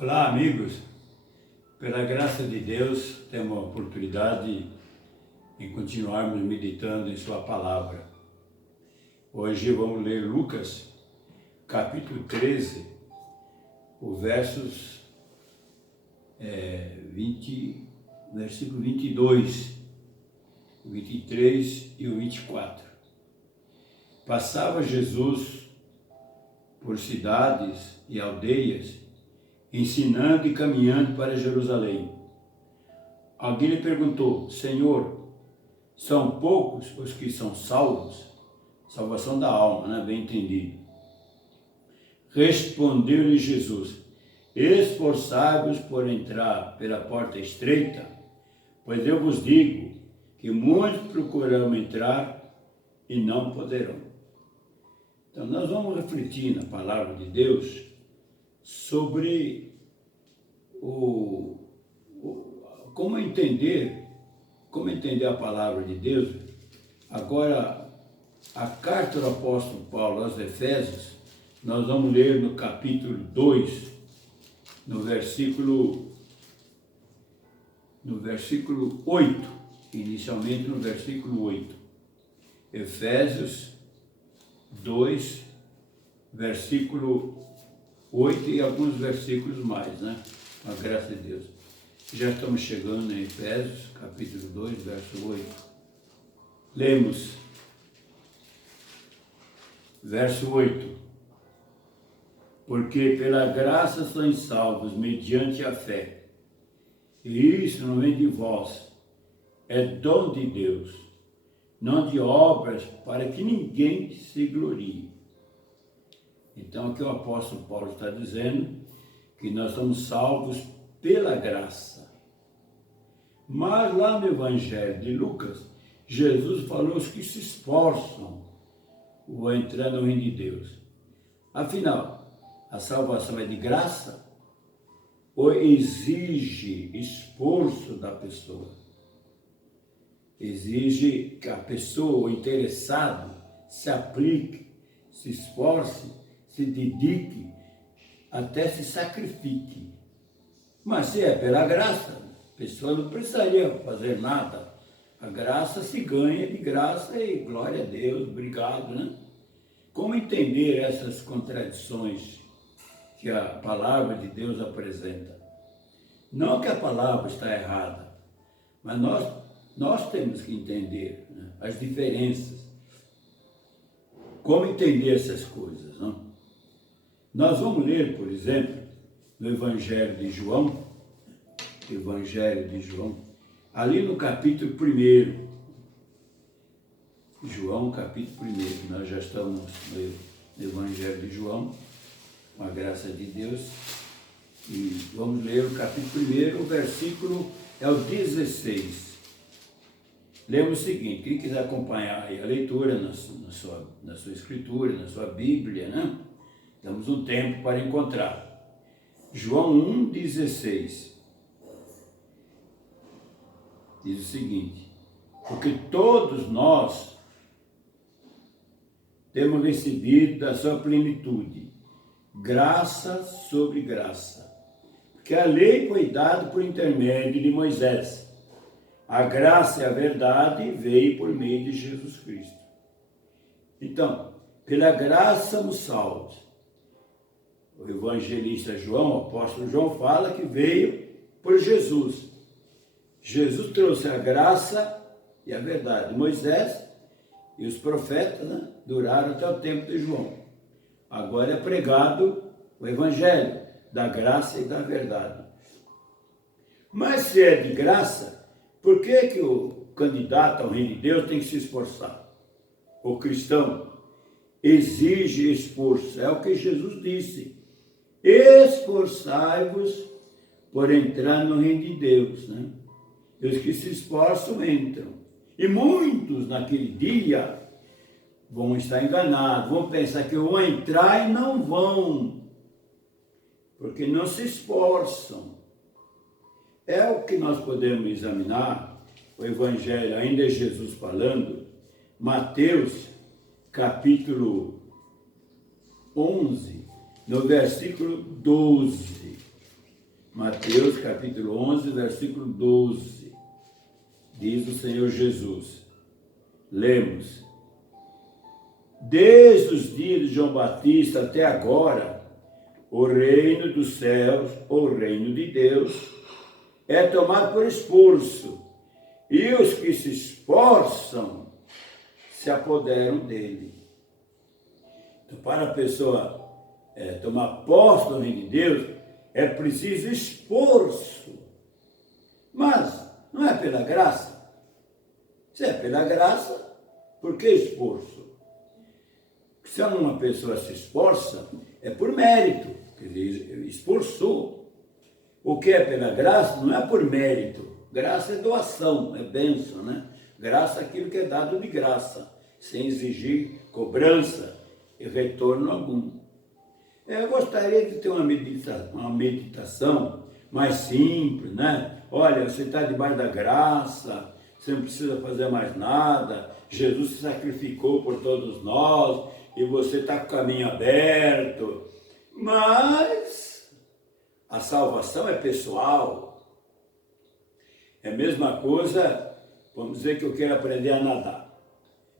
Olá, amigos. Pela graça de Deus, temos a oportunidade em continuarmos meditando em Sua palavra. Hoje vamos ler Lucas, capítulo 13, os versos versículo 22, o 23 e o 24. Passava Jesus por cidades e aldeias, ensinando e caminhando para Jerusalém. Alguém lhe perguntou: Senhor, são poucos os que são salvos? Salvação da alma, bem entendido. Respondeu-lhe Jesus: esforçai-vos por entrar pela porta estreita, pois eu vos digo que muitos procurarão entrar e não poderão. Então nós vamos refletir na palavra de Deus sobre como entender a palavra de Deus. Agora, a carta do apóstolo Paulo aos Efésios, nós vamos ler no capítulo 2, no versículo 8, inicialmente no versículo 8. Efésios 2, versículo 8 e alguns versículos mais, Com a graça de Deus. Já estamos chegando em Efésios, capítulo 2, verso 8. Lemos. Verso 8. Porque pela graça sois salvos mediante a fé. E isso não vem de vós, é dom de Deus, não de obras, para que ninguém se glorie. Então aqui o apóstolo Paulo está dizendo que nós somos salvos pela graça. Mas lá no Evangelho de Lucas, Jesus falou os que se esforçam vão entrar no reino de Deus. Afinal, a salvação é de graça ou exige esforço da pessoa? Exige que a pessoa, o interessado, se aplique, se esforce, se dedique, até se sacrifique. Mas se é pela graça, a pessoa não precisaria fazer nada. A graça se ganha de graça e glória a Deus, obrigado, Como entender essas contradições que a palavra de Deus apresenta? Não que a palavra está errada, mas nós temos que entender as diferenças. Como entender essas coisas, Nós vamos ler, por exemplo, no Evangelho de João, ali no capítulo 1, João, capítulo 1, nós já estamos no Evangelho de João, com a graça de Deus, e vamos ler o capítulo 1, o versículo é o 16. Lemos o seguinte: quem quiser acompanhar aí a leitura na sua escritura, na sua Bíblia, Temos um tempo para encontrar. João 1,16 diz o seguinte: porque todos nós temos recebido da sua plenitude, graça sobre graça. Porque a lei foi dada por intermédio de Moisés. A graça e a verdade veio por meio de Jesus Cristo. Então, pela graça somos salvos. O evangelista João, o apóstolo João, fala que veio por Jesus. Jesus trouxe a graça e a verdade. Moisés e os profetas duraram até o tempo de João. Agora é pregado o evangelho da graça e da verdade. Mas se é de graça, por que o candidato ao reino de Deus tem que se esforçar? O cristão exige esforço. É o que Jesus disse: esforçai-vos por entrar no reino de Deus, E os que se esforçam entram. E muitos naquele dia vão estar enganados, vão pensar que vão entrar e não vão, porque não se esforçam. É o que nós podemos examinar, o Evangelho, ainda é Jesus falando, Mateus, capítulo 11, no versículo 12. Mateus capítulo 11, versículo 12. Diz o Senhor Jesus. Lemos. Desde os dias de João Batista até agora, o reino dos céus, o reino de Deus, é tomado por esforço, e os que se esforçam se apoderam dele. Então, para a pessoa tomar posse do reino de Deus, é preciso esforço. Mas não é pela graça. Se é pela graça, por que esforço? Se uma pessoa se esforça, é por mérito, quer dizer, esforçou. O que é pela graça não é por mérito. Graça é doação, é bênção, né? Graça é aquilo que é dado de graça, sem exigir cobrança e retorno algum. Eu gostaria de ter uma meditação mais simples, né? Olha, você está debaixo da graça, você não precisa fazer mais nada, Jesus se sacrificou por todos nós, e você está com o caminho aberto. Mas a salvação é pessoal. É a mesma coisa, vamos dizer que eu quero aprender a nadar.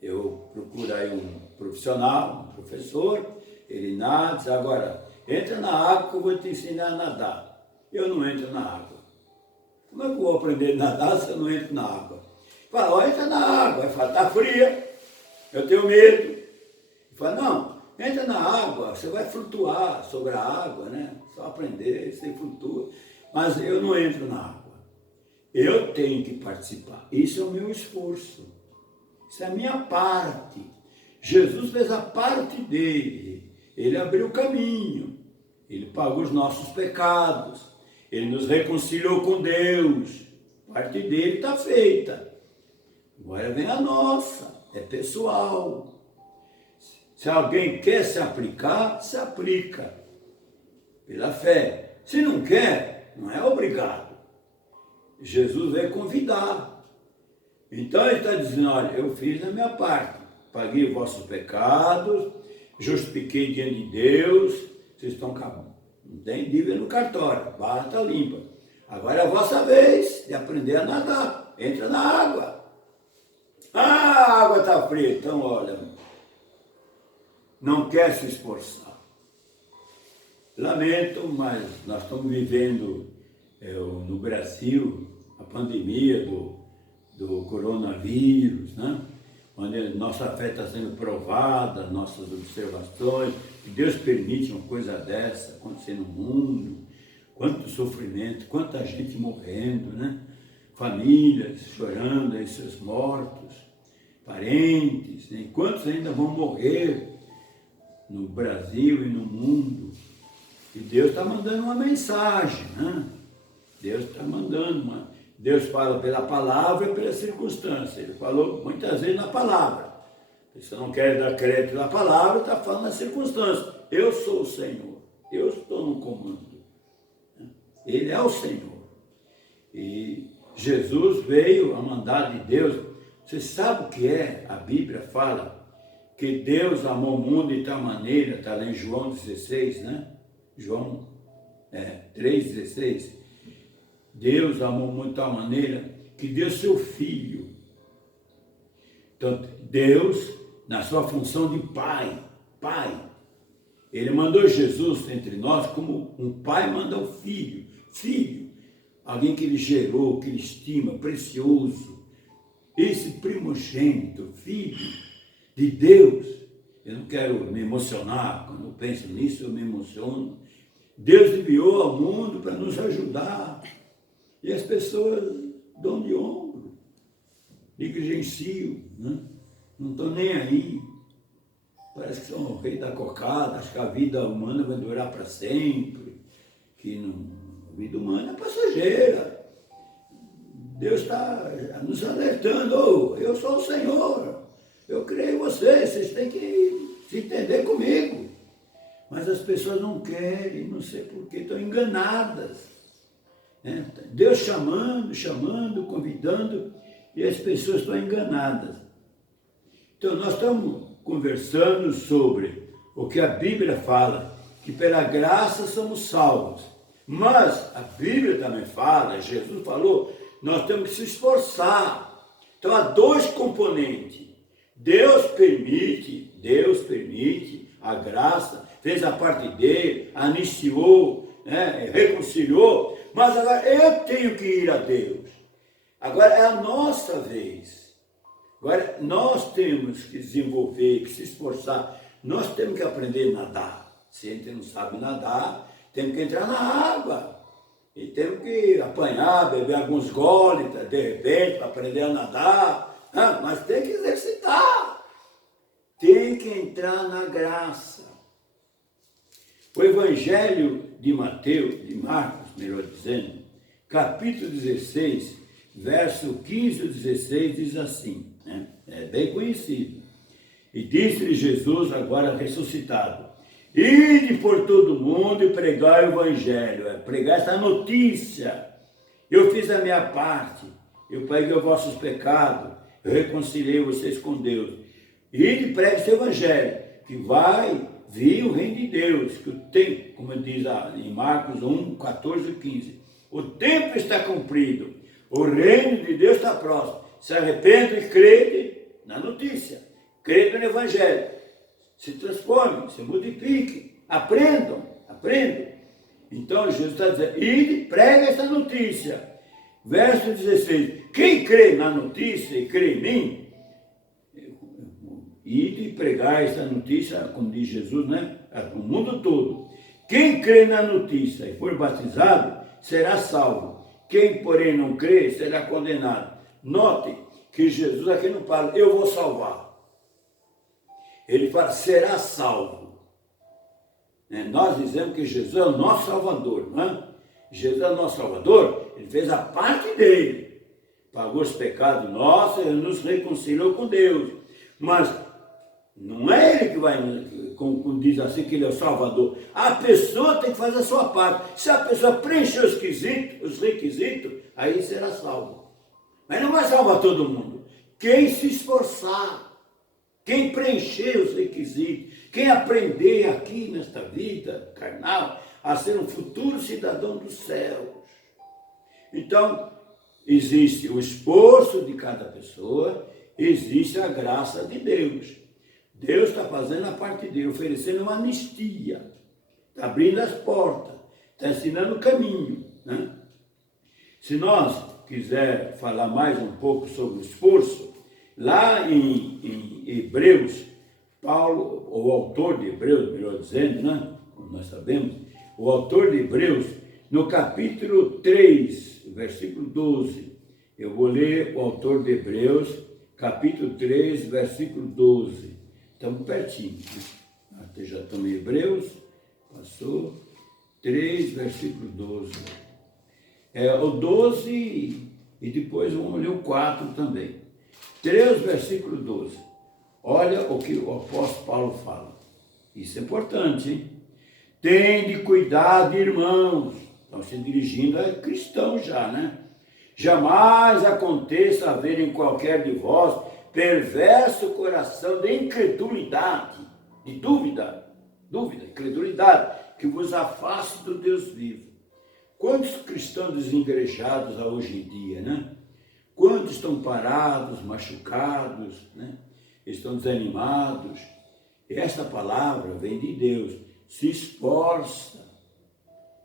Eu procuro aí um profissional, um professor, ele nada, diz, agora, entra na água que eu vou te ensinar a nadar. Eu não entro na água. Como é que eu vou aprender a nadar se eu não entro na água? Fala, ó, entra na água. Vai falar, está fria, eu tenho medo. Fala, não, entra na água, você vai flutuar sobre a água, né? Só aprender, você flutua. Mas eu não entro na água. Eu tenho que participar. Isso é o meu esforço. Isso é a minha parte. Jesus fez a parte dele. Ele abriu o caminho. Ele pagou os nossos pecados. Ele nos reconciliou com Deus. A parte dele está feita. Agora vem a nossa. É pessoal. Se alguém quer se aplicar, se aplica. Pela fé. Se não quer, não é obrigado. Jesus veio convidar. Então ele está dizendo, olha, eu fiz a minha parte. Paguei os vossos pecados, justifiquei diante de Deus, vocês estão acabando. Não tem dívida no cartório, a barra está limpa. Agora é a vossa vez de aprender a nadar. Entra na água. Ah, a água está fria. Então, olha, não quer se esforçar. Lamento, mas nós estamos vivendo no Brasil a pandemia do coronavírus, né? Onde nossa fé está sendo provada, nossas observações, que Deus permite uma coisa dessa acontecer no mundo, quanto sofrimento, quanta gente morrendo, né? Famílias chorando aí seus mortos, parentes, né? Quantos ainda vão morrer no Brasil e no mundo? E Deus está mandando uma mensagem, né? Deus está mandando Deus fala pela palavra e pela circunstância. Ele falou muitas vezes na palavra. Se você não quer dar crédito na palavra, está falando na circunstância. Eu sou o Senhor. Eu estou no comando. Ele é o Senhor. E Jesus veio a mandar de Deus. Você sabe o que é? A Bíblia fala que Deus amou o mundo de tal maneira, está lá em João 16, né? João 3,16. Deus amou o mundo de tal maneira que deu seu Filho. Então, Deus, na sua função de Pai, Ele mandou Jesus entre nós como um pai manda o filho. Filho, alguém que Ele gerou, que Ele estima, precioso. Esse primogênito, Filho de Deus. Eu não quero me emocionar, quando eu penso nisso eu me emociono. Deus enviou ao mundo para nos ajudar. E as pessoas dão de ombro, negligenciam, né? Não estão nem aí. Parece que são o rei da cocada, acho que a vida humana vai durar para sempre, que a vida humana é passageira. Deus está nos alertando, eu sou o Senhor, eu criei vocês têm que se entender comigo. Mas as pessoas não querem, não sei porquê, estão enganadas. Deus chamando, convidando, e as pessoas estão enganadas. Então nós estamos conversando sobre o que a Bíblia fala, que pela graça somos salvos, Mas a Bíblia também fala, Jesus falou, nós temos que se esforçar. Então há dois componentes. Deus permite a graça, fez a parte dele, anistiou, né, reconciliou, mas agora eu tenho que ir a Deus. Agora é a nossa vez. Agora nós temos que desenvolver, que se esforçar. Nós temos que aprender a nadar. Se a gente não sabe nadar, temos que entrar na água. E temos que apanhar, beber alguns goles, de repente, para aprender a nadar. Mas tem que exercitar. Tem que entrar na graça. O Evangelho de Marcos, melhor dizendo, capítulo 16, verso 15 e 16, diz assim, né? É bem conhecido. E disse-lhe Jesus, agora ressuscitado, ide por todo mundo e pregai o Evangelho, pregar essa notícia. Eu fiz a minha parte, eu paguei os vossos pecados, eu reconciliei vocês com Deus. Ide e pregue esse Evangelho, que vai vir o reino de Deus, que o tempo, como diz em Marcos 1, 14 e 15, o tempo está cumprido, o reino de Deus está próximo. Se arrependam e crede na notícia, crede no Evangelho. Se transformem, se multipliquem, aprendam. Então Jesus está dizendo, ide, prega essa notícia. Verso 16, quem crê na notícia e crê em mim, ide e pregar essa notícia, como diz Jesus, né? O mundo todo. Quem crê na notícia e for batizado, será salvo. Quem, porém, não crê, será condenado. Note que Jesus aqui não fala, eu vou salvar. Ele fala, será salvo. Nós dizemos que Jesus é o nosso Salvador, não é? Jesus é o nosso Salvador, ele fez a parte dele. Pagou os pecados nossos, ele nos reconciliou com Deus. Mas não é ele que vai, como diz assim, que ele é o Salvador. A pessoa tem que fazer a sua parte. Se a pessoa preencher os requisitos, aí será salvo. Mas não vai salvar todo mundo. Quem se esforçar, quem preencher os requisitos, quem aprender aqui nesta vida carnal a ser um futuro cidadão dos céus. Então, existe o esforço de cada pessoa, existe a graça de Deus. Deus está fazendo a parte dele, oferecendo uma anistia, está abrindo as portas, está ensinando o caminho, né? Se nós quiser falar mais um pouco sobre o esforço, lá em Hebreus, Paulo, o autor de Hebreus, melhor dizendo, né? Como nós sabemos, o autor de Hebreus, no capítulo 3, versículo 12, eu vou ler o autor de Hebreus, capítulo 3, versículo 12. Estamos pertinho, né? Até já estamos em Hebreus, passou 3, versículo 12. O 12 e depois vamos ler o 4 também. 3, versículo 12. Olha o que o apóstolo Paulo fala. Isso é importante, hein? Tende cuidado, irmãos. Estão se dirigindo a cristãos já, né? Jamais aconteça haver em qualquer de vós perverso coração de incredulidade, de dúvida, incredulidade, que vos afaste do Deus vivo. Quantos cristãos desengrejados há hoje em dia, né? Quantos estão parados, machucados, né? Estão desanimados. Esta palavra vem de Deus. Se esforça.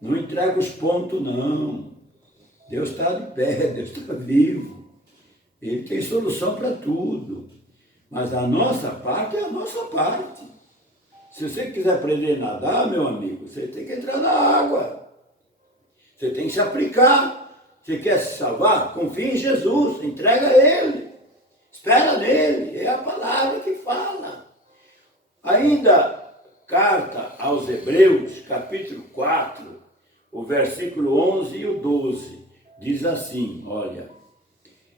Não entrega os pontos, não. Deus está de pé, Deus está vivo. Ele tem solução para tudo. Mas a nossa parte é a nossa parte. Se você quiser aprender a nadar, meu amigo, você tem que entrar na água. Você tem que se aplicar. Você quer se salvar? Confia em Jesus, entrega a Ele. Espera nele, é a palavra que fala. Ainda, carta aos Hebreus, capítulo 4, o versículo 11 e o 12, diz assim, olha,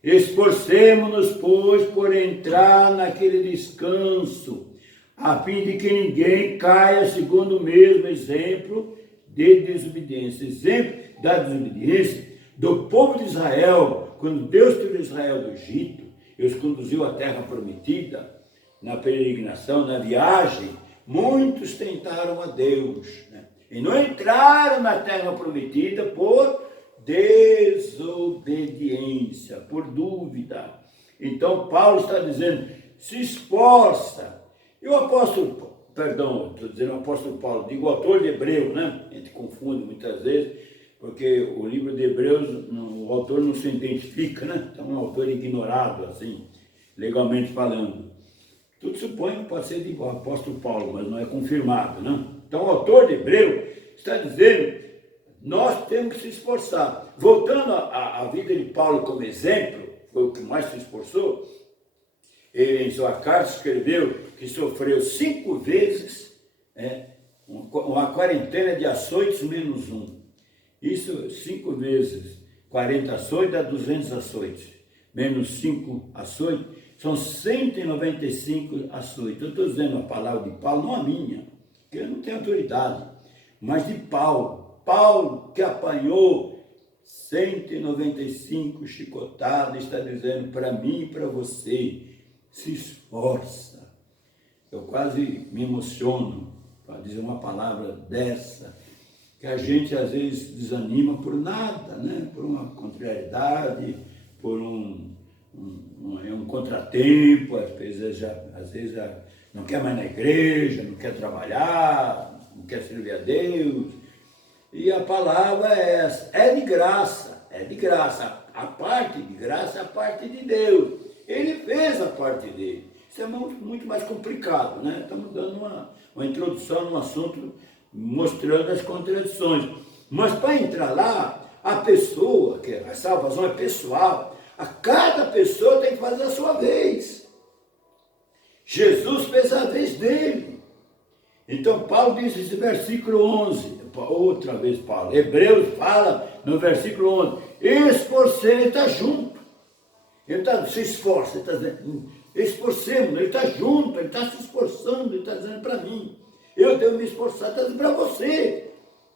esforcemo-nos, pois, por entrar naquele descanso, a fim de que ninguém caia segundo o mesmo exemplo de desobediência. Exemplo da desobediência do povo de Israel, quando Deus tirou Israel do Egito, e os conduziu à terra prometida, na peregrinação, na viagem, muitos tentaram a Deus, né? E não entraram na terra prometida por desobediência, por dúvida. Então Paulo está dizendo, se esforça. E o apóstolo, perdão, estou dizendo o apóstolo Paulo, digo o autor de Hebreus, né? A gente confunde muitas vezes, porque o livro de Hebreus, o autor não se identifica, né? Então é um autor ignorado, assim, legalmente falando. Tudo supõe que pode ser do apóstolo Paulo, mas não é confirmado, né? Então o autor de Hebreus está dizendo, nós temos que se esforçar. Voltando à vida de Paulo como exemplo, foi o que mais se esforçou, ele em sua carta escreveu que sofreu 5 vezes uma quarentena de açoites menos um. Isso 5 vezes 40 açoites dá 200 açoites. Menos 5 açoites, são 195 açoites. Eu estou dizendo a palavra de Paulo, não a minha, porque eu não tenho autoridade, mas de Paulo. Paulo que apanhou 195 chicotadas, está dizendo para mim e para você, se esforça. Eu quase me emociono para dizer uma palavra dessa, que a gente às vezes desanima por nada, né? Por uma contrariedade, por um contratempo, às vezes já não quer mais na igreja, não quer trabalhar, não quer servir a Deus. E a palavra é essa, é de graça, é de graça. A parte de graça é a parte de Deus. Ele fez a parte dele. Isso é muito mais complicado, né? Estamos dando uma introdução no assunto, mostrando as contradições. Mas para entrar lá, a pessoa, que a salvação é pessoal, a cada pessoa tem que fazer a sua vez. Jesus fez a vez dele. Então Paulo diz esse versículo 11, outra vez Paulo, Hebreus fala no versículo 11, esforcemos, ele está junto. Ele se esforça, ele está dizendo, esforcemos, ele está junto, ele está se esforçando, ele está dizendo para mim, eu devo me esforçar, está dizendo para você,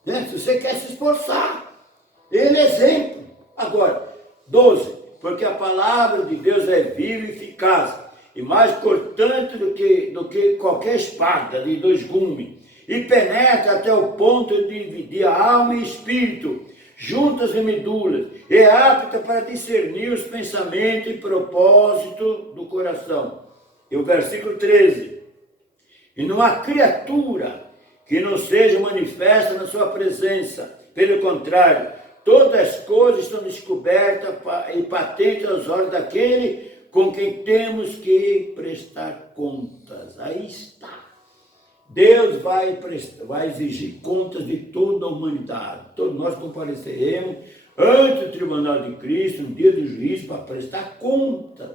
né? Se você quer se esforçar, ele é exemplo. Agora, 12, porque a palavra de Deus é viva e eficaz, e mais cortante do que qualquer espada de 2 gumes, e penetra até o ponto de dividir a alma e espírito, juntas e medulas, é apta para discernir os pensamentos e propósitos do coração. E o versículo 13, e não há criatura que não seja manifesta na sua presença, pelo contrário, todas as coisas estão descobertas e patentes aos olhos daquele com quem temos que prestar contas. Aí está. Deus vai exigir contas de toda a humanidade. Todos nós compareceremos ante o tribunal de Cristo, no dia do juízo, para prestar contas.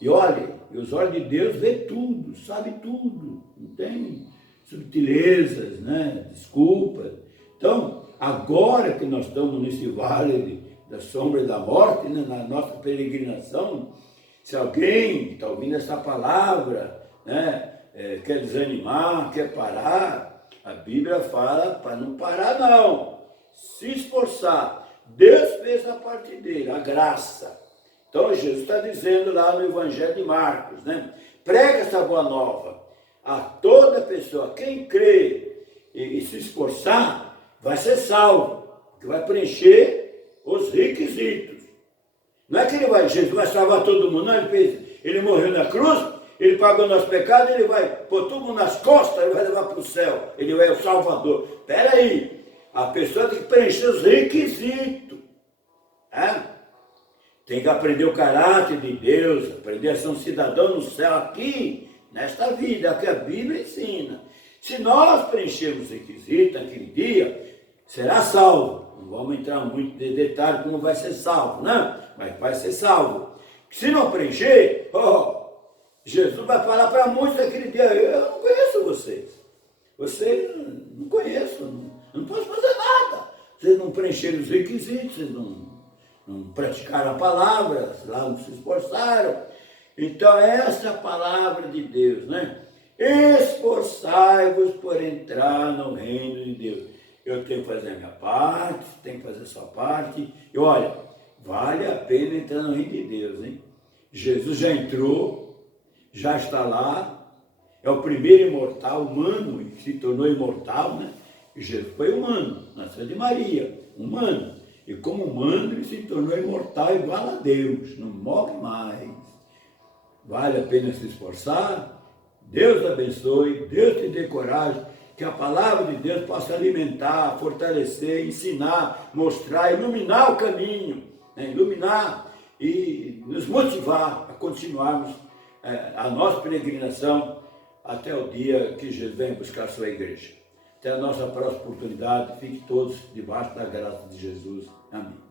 E olha, os olhos de Deus vê tudo, sabe tudo. Não tem subtilezas, né? Desculpas. Então, agora que nós estamos nesse vale da sombra e da morte, né? Na nossa peregrinação, se alguém está ouvindo essa palavra, né? Quer desanimar, quer parar, a Bíblia fala para não parar não, se esforçar. Deus fez a parte dele, a graça. Então Jesus está dizendo lá no Evangelho de Marcos, né? Prega essa boa nova a toda pessoa, quem crê e se esforçar, vai ser salvo, que vai preencher os requisitos. Não é que Jesus vai salvar todo mundo, não, ele morreu na cruz, ele pagou nosso pecado, ele vai pôr todo mundo nas costas, ele vai levar para o céu, ele é o Salvador. Espera aí, a pessoa tem que preencher os requisitos. Tem que aprender o caráter de Deus, aprender a ser um cidadão no céu aqui, nesta vida, que a Bíblia ensina. Se nós preenchermos os requisitos naquele dia, será salvo. Não vamos entrar muito em detalhe como vai ser salvo, né? Mas vai ser salvo. Se não preencher, Jesus vai falar para muitos naquele dia, eu não conheço vocês. Vocês não conheço, não posso fazer nada. Vocês não preencheram os requisitos, vocês não praticaram a palavra, lá não se esforçaram. Então essa é a palavra de Deus, né? Esforçai-vos por entrar no reino de Deus. Eu tenho que fazer a minha parte, tenho que fazer a sua parte. E olha, vale a pena entrar no reino de Deus, hein? Jesus já entrou, já está lá, é o primeiro imortal humano que se tornou imortal, né? Jesus foi humano, nasceu de Maria, humano. E como humano ele se tornou imortal igual a Deus, não morre mais. Vale a pena se esforçar? Deus abençoe, Deus te dê coragem, que a palavra de Deus possa alimentar, fortalecer, ensinar, mostrar, iluminar o caminho, né? Iluminar e nos motivar a continuarmos a nossa peregrinação até o dia que Jesus vem buscar a sua igreja. Até a nossa próxima oportunidade, fiquem todos debaixo da graça de Jesus. Amém.